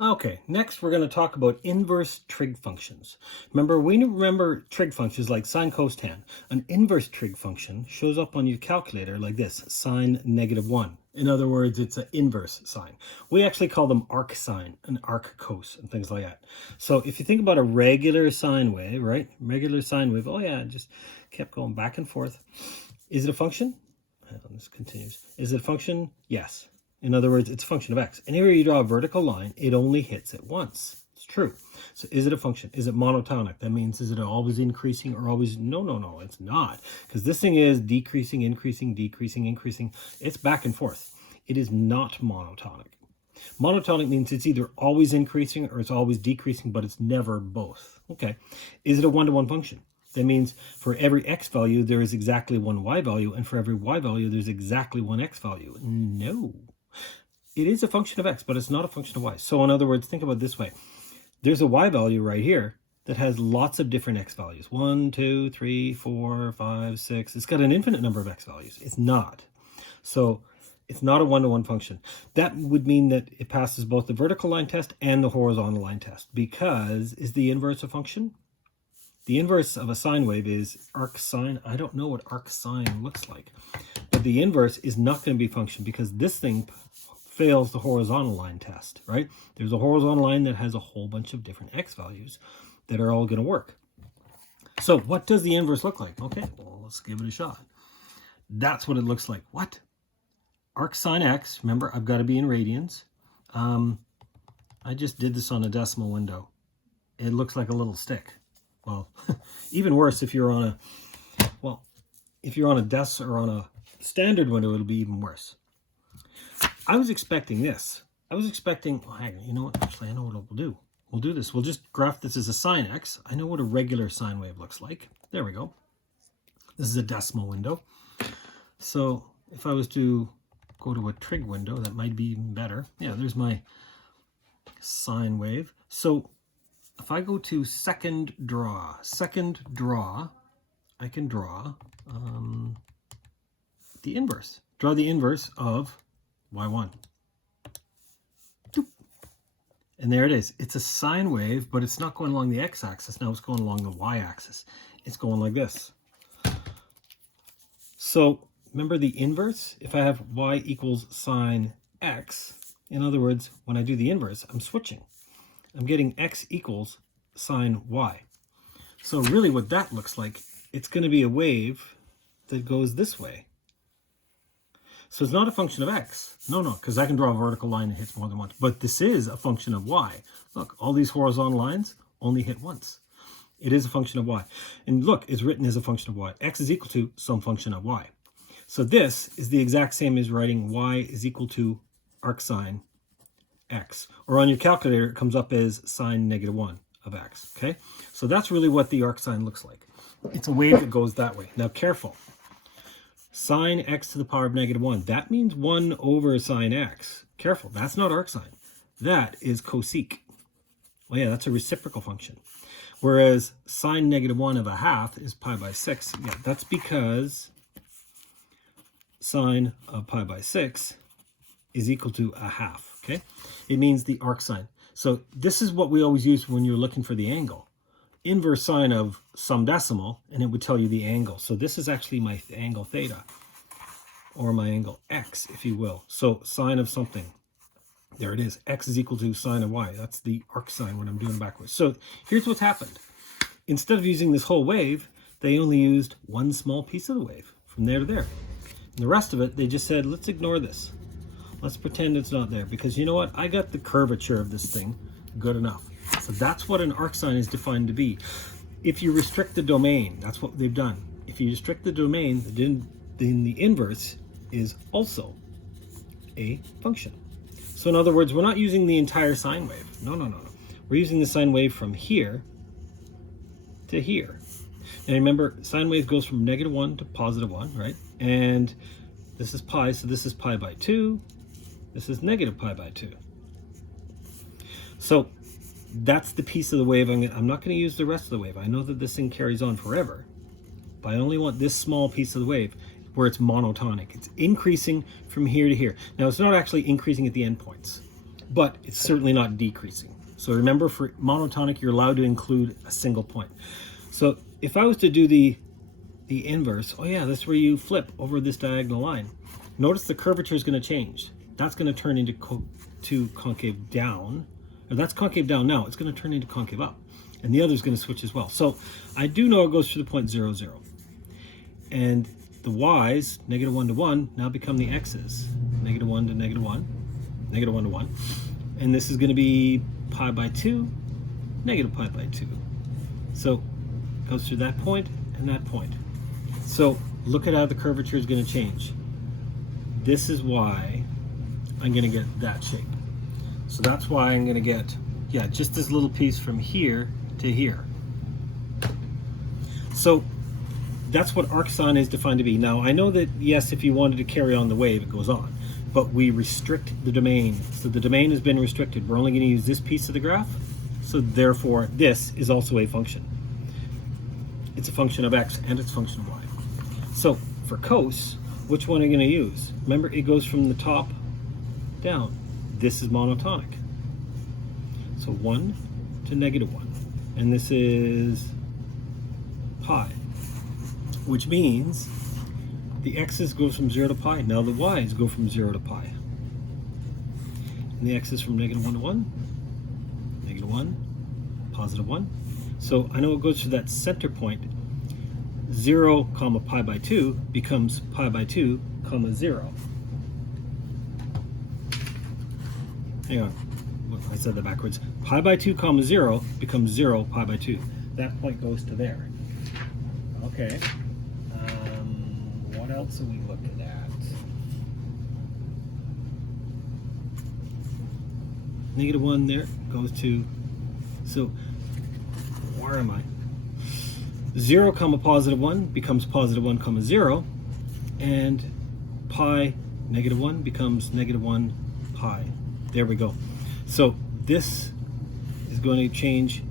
Okay, next we're going to talk about inverse trig functions. Remember trig functions like sine, cos, tan. An inverse trig function shows up on your calculator like this, sine -1. In other words, it's an inverse sine. We actually call them arcsin and arc cos and things like that. So if you think about a regular sine wave, right? Regular sine wave, oh yeah, it just kept going back and forth. Is it a function? This continues. Is it a function? Yes. In other words, it's a function of x. And here you draw a vertical line, it only hits it once. It's true. So is it a function? Is it monotonic? That means, is it always increasing or always? No, it's not. Because this thing is decreasing, increasing, decreasing, increasing. It's back and forth. It is not monotonic. Monotonic means it's either always increasing or it's always decreasing, but it's never both. Okay. Is it a one-to-one function? That means for every x value, there is exactly one y value, and for every y value, there's exactly one x value. No. It is a function of x, but it's not a function of y. So in other words, think about it this way. There's a y value right here that has lots of different x values. 1, 2, 3, 4, 5, 6. It's got an infinite number of x values. It's not. So it's not a one-to-one function. That would mean that it passes both the vertical line test and the horizontal line test, because is the inverse a function? The inverse of a sine wave is arcsin. I don't know what arcsin looks like, but the inverse is not going to be a function because this thing fails the horizontal line test, right? There's a horizontal line that has a whole bunch of different x values that are all going to work. So what does the inverse look like? Okay, well, let's give it a shot. That's what it looks like. What? Arcsin x, remember, I've got to be in radians. I just did this on a decimal window. It looks like a little stick. Well, even worse if you're on if you're on a desk or on a standard window, it'll be even worse. I was expecting this. I was expecting, oh, hang on, you know what? Actually, I know what we'll do. We'll do this. We'll just graph this as a sine x. I know what a regular sine wave looks like. There we go. This is a decimal window. So if I was to go to a trig window, that might be even better. Yeah, there's my sine wave. So if I go to second draw, I can draw the inverse. Draw the inverse of y1. And there it is. It's a sine wave, but it's not going along the x-axis. Now it's going along the y-axis. It's going like this. So remember the inverse? If I have y equals sine x, in other words, when I do the inverse, I'm switching. I'm getting x equals sine y. So really what that looks like, it's going to be a wave that goes this way. So it's not a function of x. No, because I can draw a vertical line that hits more than once. But this is a function of y. Look, all these horizontal lines only hit once. It is a function of y. And look, it's written as a function of y. X is equal to some function of y. So this is the exact same as writing y is equal to arcsine x. Or on your calculator, it comes up as sine -1 of x. Okay? So that's really what the arcsine looks like. It's a wave that goes that way. Now careful. Sine x to the power of -1. That means 1 over sine x. Careful, that's not arcsine. That is cosec. Well, yeah, that's a reciprocal function. Whereas sine -1 of a half is pi by 6. Yeah, that's because sine of pi by 6 is equal to a half, okay? It means the arcsine. So this is what we always use when you're looking for the angle. Inverse sine of some decimal, and it would tell you the angle. So this is actually my angle theta, or my angle x, if you will. So sine of something. There it is. X is equal to sine of y. That's the arcsine when I'm doing backwards. So here's what's happened. Instead of using this whole wave, they only used one small piece of the wave, from there to there. And the rest of it, they just said, let's ignore this. Let's pretend it's not there, because you know what? I got the curvature of this thing good enough. So that's what an arcsine is defined to be. If you restrict the domain, that's what they've done. If you restrict the domain, then the inverse is also a function. So in other words, we're not using the entire sine wave. No. We're using the sine wave from here to here. And remember, sine wave goes from -1 to +1, right? And this is pi, so this is pi by 2. This is negative pi by 2. So that's the piece of the wave. I'm not going to use the rest of the wave. I know that this thing carries on forever, but I only want this small piece of the wave where it's monotonic. It's increasing from here to here. Now, it's not actually increasing at the endpoints. but it's certainly not decreasing. So remember, for monotonic, you're allowed to include a single point. So if I was to do the inverse, oh yeah, that's where you flip over this diagonal line. Notice the curvature is going to change. That's going to turn into concave down, or that's concave down now. It's going to turn into concave up, and the other is going to switch as well. So I do know it goes through the point 0, 0. And the y's, -1 to 1, now become the x's, -1 to -1, -1 to 1. And this is going to be pi by 2, negative pi by 2. So it goes through that point and that point. So look at how the curvature is going to change. This is why I'm going to get that shape. So that's why I'm going to get, yeah, just this little piece from here to here. So that's what arcsin is defined to be. Now, I know that, yes, if you wanted to carry on the wave, it goes on. But we restrict the domain. So the domain has been restricted. We're only going to use this piece of the graph. So therefore, this is also a function. It's a function of x and it's a function of y. So for cos, which one are you going to use? Remember, it goes from the top down. This is monotonic. So 1 to -1. And this is pi, which means the x's goes from 0 to pi. Now the y's go from 0 to pi. And the x's from -1 to 1, -1, +1. So I know it goes to that center point. 0, comma pi by 2 becomes pi by 2, comma 0. Hang on, I said that backwards. Pi by 2, comma 0 becomes 0, pi by 2. That point goes to there. Okay. What else are we looking at? -1 there goes to, so where am I? 0, comma +1 becomes +1, comma 0, and pi -1 becomes -1 pi. There we go. So this is going to change.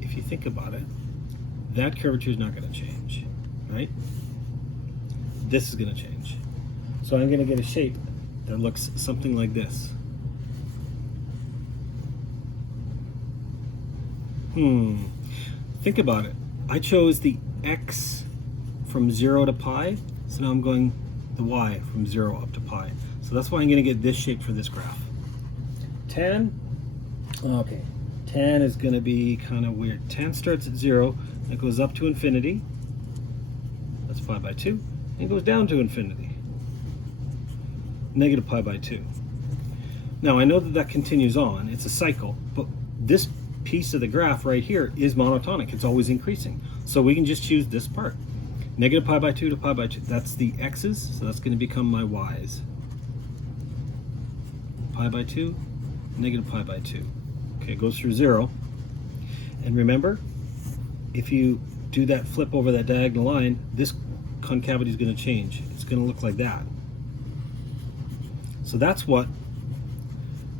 If you think about it, that curvature is not going to change, right? This is going to change. So I'm going to get a shape that looks something like this. Think about it. I chose the x from 0 to pi, so now I'm going the y from 0 up to pi. So that's why I'm going to get this shape for this graph. Tan, okay, tan is going to be kind of weird. Tan starts at 0, it goes up to infinity, that's pi by 2, and goes down to infinity, negative pi by 2. Now I know that that continues on, it's a cycle, but this piece of the graph right here is monotonic, it's always increasing. So we can just choose this part. Negative pi by 2 to pi by 2, that's the x's, so that's going to become my y's. Pi by 2, negative pi by 2. Okay, it goes through 0. And remember, if you do that flip over that diagonal line, this concavity is going to change. It's going to look like that. So that's what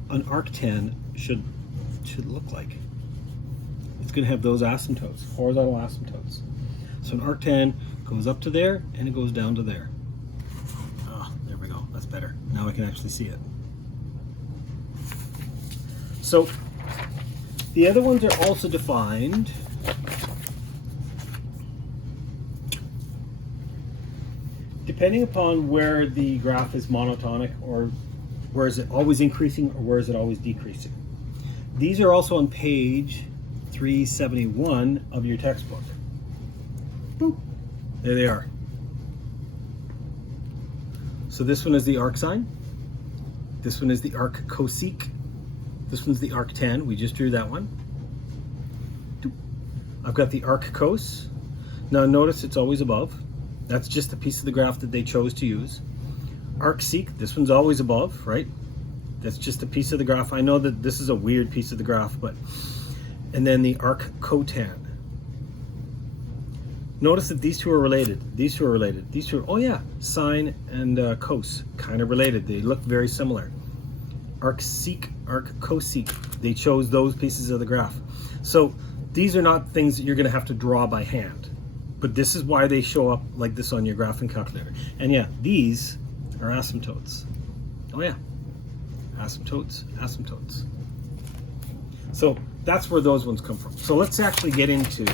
an arctan should look like. It's going to have those asymptotes, horizontal asymptotes. So an arctan goes up to there and it goes down to there. Ah, there we go. That's better. Now I can actually see it. So the other ones are also defined depending upon where the graph is monotonic, or where is it always increasing, or where is it always decreasing. These are also on page 371 of your textbook. Boop. There they are. So this one is the arcsin. This one is the arccosec. This one's the arctan. We just drew that one. I've got the arccos. Now notice it's always above. That's just a piece of the graph that they chose to use. Arcsec, this one's always above, right? That's just a piece of the graph. I know that this is a weird piece of the graph, but... And then the arccotan. Notice that these two are related. These two are related. These two are, oh yeah, sine and cos, kind of related. They look very similar. Arcsec, arccosec, they chose those pieces of the graph. So these are not things that you're going to have to draw by hand. But this is why they show up like this on your graphing calculator. And yeah, these are asymptotes. Oh yeah, asymptotes, asymptotes. So that's where those ones come from. So let's actually get into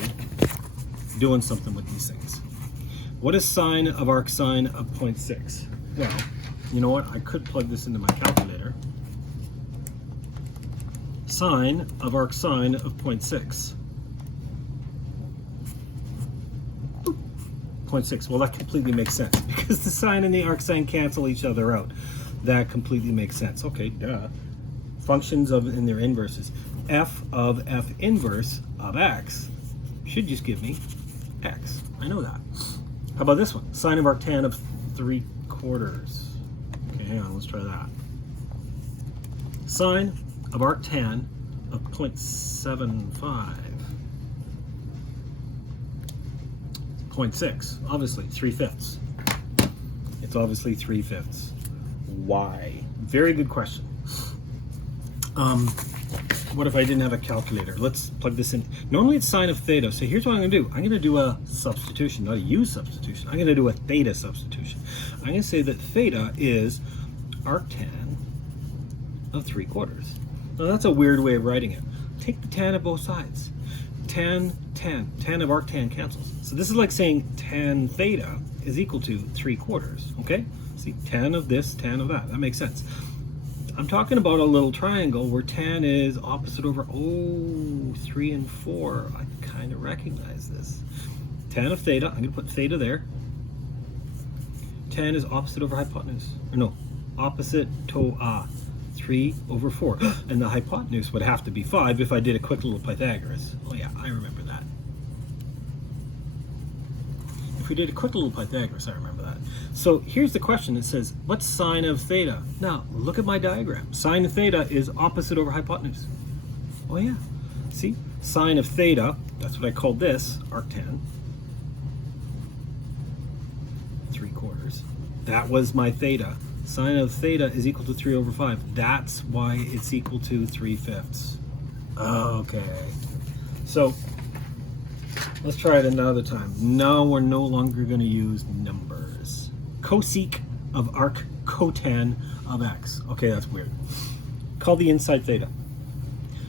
doing something with these things. What is sine of arcsine of 0.6? Well, you know what? I could plug this into my calculator. Sine of arcsine of 0.6. 0.6. Well, that completely makes sense because the sine and the arcsine cancel each other out. That completely makes sense. Okay, duh. Functions of in their inverses. F of f inverse of x should just give me x. I know that. How about this one? Sine of arctan of 3/4. Okay, hang on, let's try that. Sine of arctan of 0.75. 0.6, obviously 3/5. It's obviously 3/5. Why? Very good question. What if I didn't have a calculator? Let's plug this in. Normally it's sine of theta. So here's what I'm going to do. I'm going to do a substitution, not a u substitution. I'm going to do a theta substitution. I'm going to say that theta is arctan of 3/4. Now that's a weird way of writing it. Take the tan of both sides. Tan of arctan cancels. So this is like saying tan theta is equal to 3/4. Okay? See, tan of this, tan of that. That makes sense. I'm talking about a little triangle where tan is opposite over, 3 and 4. I kind of recognize this. Tan of theta, I'm going to put theta there. Tan is opposite over hypotenuse. Or no, opposite to 3/4. And the hypotenuse would have to be 5 if I did a quick little Pythagoras. Oh yeah, I remember that. If we did a quick little Pythagoras, I remember that. So here's the question. It says, what's sine of theta? Now, look at my diagram. Sine of theta is opposite over hypotenuse. Oh yeah. See? Sine of theta, that's what I called this, arctan. 3/4. That was my theta. Sine of theta is equal to 3/5. That's why it's equal to 3/5. Okay. So let's try it another time. Now we're no longer going to use numbers. Cosec of arctan of x. Okay, that's weird. Call the inside theta.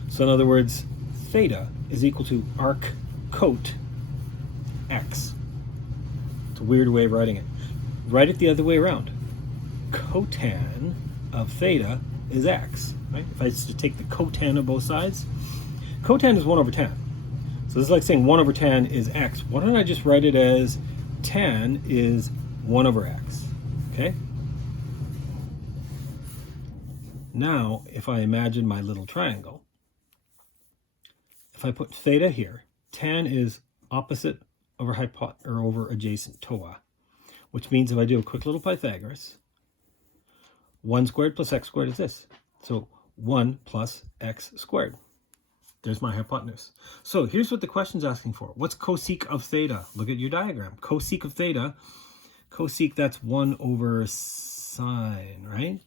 So in other words, theta is equal to arccot x. It's a weird way of writing it. Write it the other way around. Cotan of theta is x. Right? If I used to take the cotan of both sides, cotan is 1/tan. So this is like saying 1/tan is x. Why don't I just write it as tan is 1/x? Okay? Now, if I imagine my little triangle, if I put theta here, tan is opposite over over adjacent to, which means if I do a quick little Pythagoras, 1 squared plus x squared is this. So 1 plus x squared. There's my hypotenuse. So here's what the question's asking for. What's cosec of theta? Look at your diagram. Cosec of theta, cosec, that's 1/sine, right?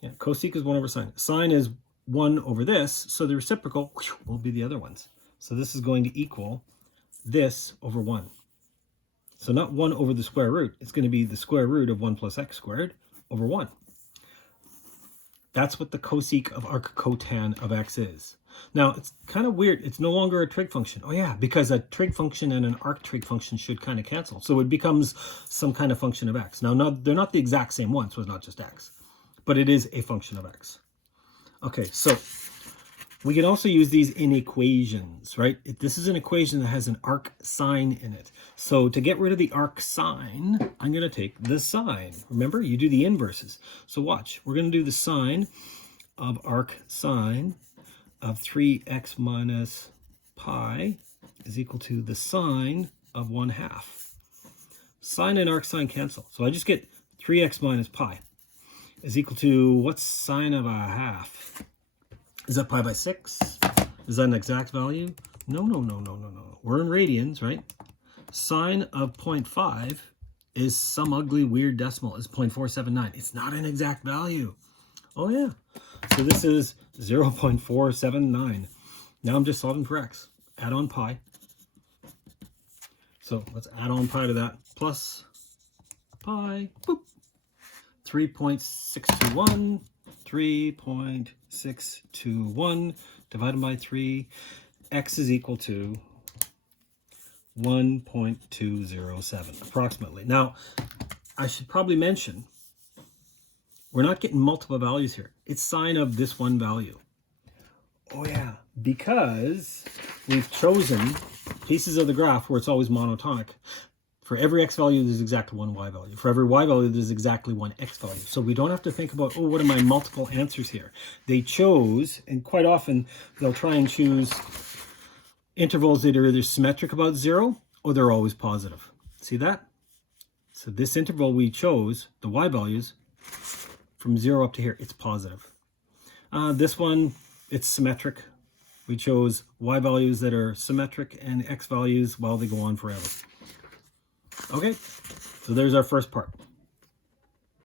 Yeah, cosec is 1/sine. Sine is 1/this, so the reciprocal will be the other ones. So this is going to equal this over 1. So not 1 over the square root. It's going to be the square root of 1 plus x squared over 1. That's what the cosec of arccotan of x is. Now, it's kind of weird. It's no longer a trig function. Oh yeah, because a trig function and an arctrig function should kind of cancel. So it becomes some kind of function of x. Now, they're not the exact same one, so it's not just x. But it is a function of x. Okay, so we can also use these in equations, right? This is an equation that has an arcsin in it. So to get rid of the arcsin, I'm going to take the sine. Remember, you do the inverses. So watch. We're going to do the sine of arcsin of 3x minus pi is equal to the sine of 1/2. Sine and arcsin cancel. So I just get 3x minus pi is equal to, what's sine of 1/2? Is that pi by 6? Is that an exact value? No. We're in radians, right? Sine of 0.5 is some ugly, weird decimal. It's 0.479. It's not an exact value. Oh, yeah. So this is 0.479. Now I'm just solving for x. Add on pi. So let's add on pi to that. Plus pi. Boop. 3.621 3.621 divided by 3. X is equal to 1.207 approximately. Now, I should probably mention, we're not getting multiple values here. It's sine of this one value. Oh yeah, because we've chosen pieces of the graph where it's always monotonic. For every x value, there's exactly one y value. For every y value, there's exactly one x value. So we don't have to think about, oh, what are my multiple answers here? They chose, and quite often they'll try and choose intervals that are either symmetric about 0 or they're always positive. See that? So this interval we chose, the y values, from 0 up to here, it's positive. This one, it's symmetric. We chose y values that are symmetric and x values, well, they go on forever. Okay, so there's our first part.